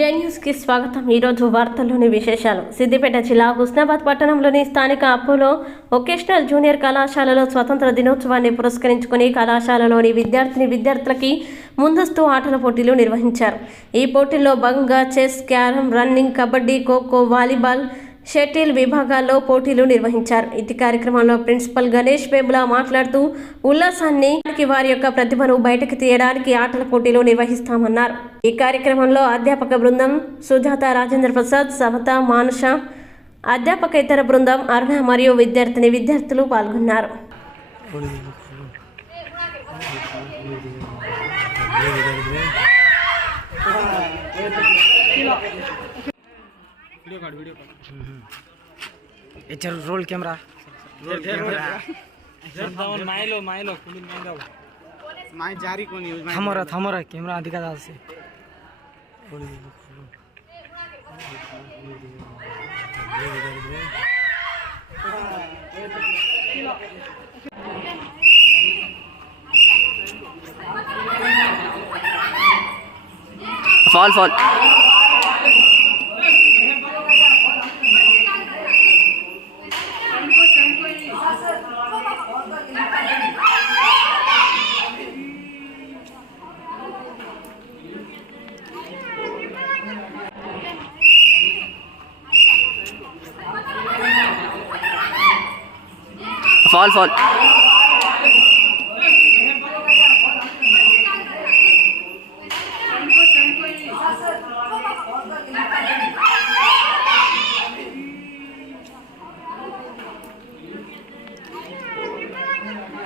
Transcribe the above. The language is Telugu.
జై న్యూస్కి స్వాగతం. ఈరోజు వార్తల్లోని విశేషాలు. సిద్దిపేట జిల్లా హుస్నాబాద్ పట్టణంలోని స్థానిక అపోలో వొకేషనల్ జూనియర్ కళాశాలలో స్వతంత్ర దినోత్సవాన్ని పురస్కరించుకుని కళాశాలలోని విద్యార్థులకి ముందస్తు ఆటల పోటీలు నిర్వహించారు. ఈ పోటీల్లో భాగంగా chess, carom, running, kabaddi, kho kho, volleyball, shuttle విభాగాల్లో పోటీలు నిర్వహించారు. ఇటు కార్యక్రమంలో ప్రిన్సిపల్ గణేష్ బేబులా మాట్లాడుతూ ఉల్లాసాన్ని వారి యొక్క ప్రతిభను బయటకు తీయడానికి ఆటల పోటీలు నిర్వహిస్తామన్నారు. ఈ కార్యక్రమంలో అధ్యాపక బృందం సుజాత, రాజేంద్ర ప్రసాద్, సమత, మానుష, అధ్యాపకేతర బృందం, అరుణ మరియు విద్యార్థులు పాల్గొన్నారు. इधर रोल कैमरा थमरा कैमरा दिखा था से फॉल फॉल